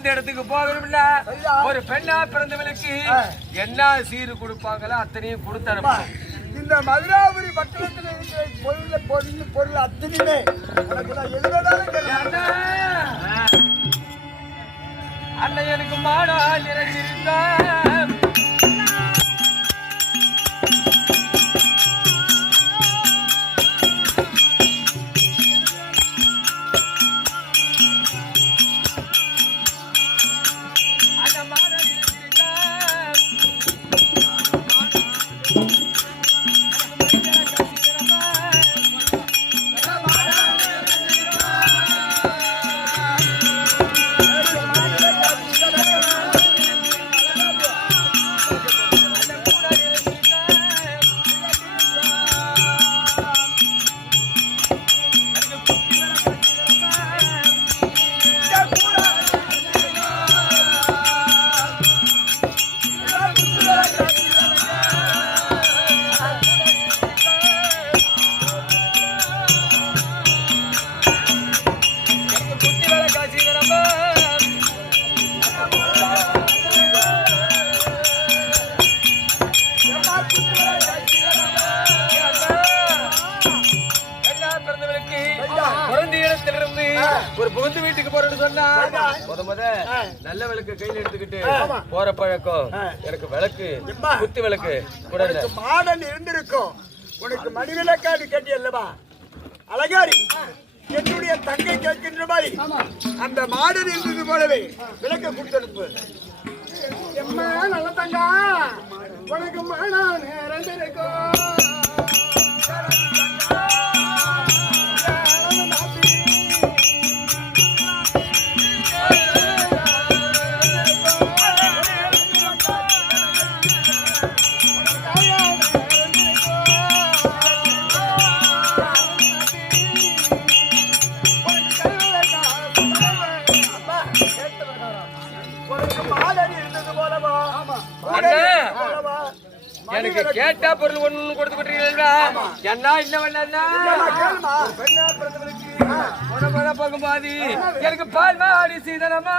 அந்த இடத்துக்கு போகணும்ல ஒரு பெண்ணா பிறந்தவளுக்கு என்ன சீரு கொடுப்பாங்களோ அத்தனையும் கொடுத்தனுப்ப இந்த மதுராபுரி பட்டணத்தில் இருக்கிற பொருள் அத்தனையுமே அன்னையனுக்கு மாடா நிறைஞ்சிருந்தா ஒரு புகுந்து வீட்டுக்கு போறேன்னு சொன்னா முத நல்ல விளக்கு கையில எடுத்துக்கிட்டு போற பழக்கம் எனக்கு விளக்கு குத்து விளக்கு கூட மாடன் இருந்திருக்கும் உனக்கு மணி விளக்காடு கட்டி அல்லவா அழகாரி என்னுடைய தங்கை கேட்கின்ற மாதிரி அந்த மாடன் இருந்தது போலவே விளக்க கொடுத்தனுப்பு நல்ல தங்கா உனக்கு மாடன் இருந்திருக்கும் எனக்கு கேட்டா பொருள் ஒண்ணு கொடுத்துக்கிட்டீங்களா என்ன இல்ல வேண்டாம் எனக்கு பால் மாடி சீதனமா